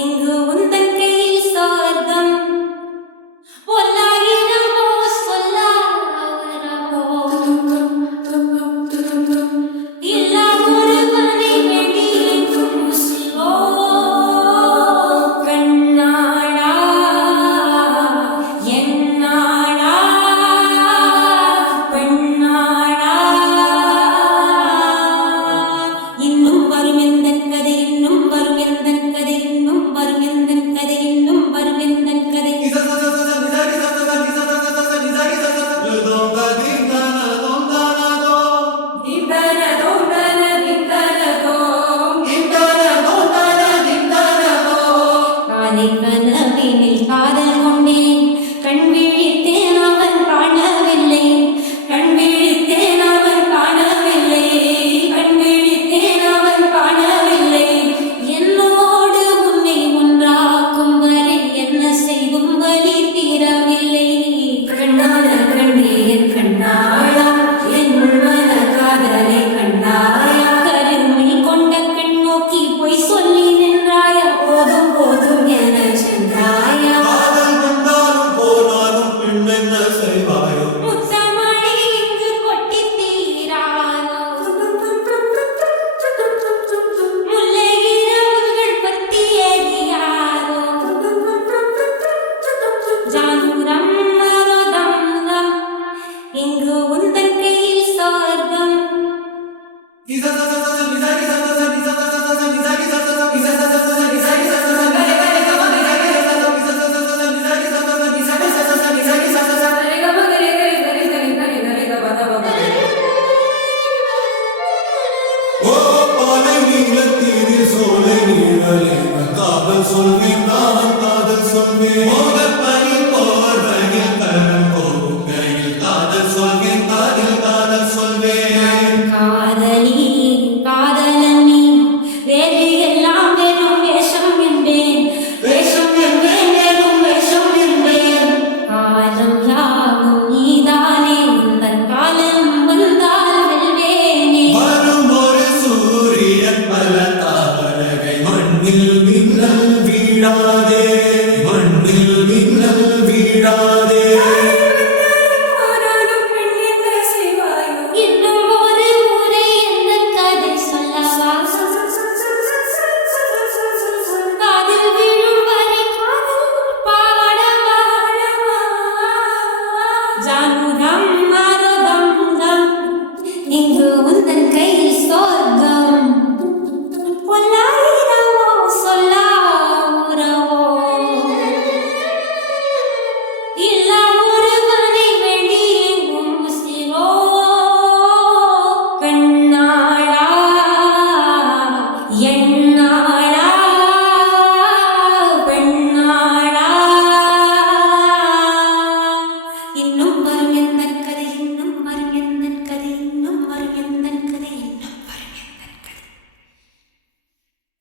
இங்கு உந்த சொல்வி நான் காதல் சொல்வேன் மோதல் वर्डि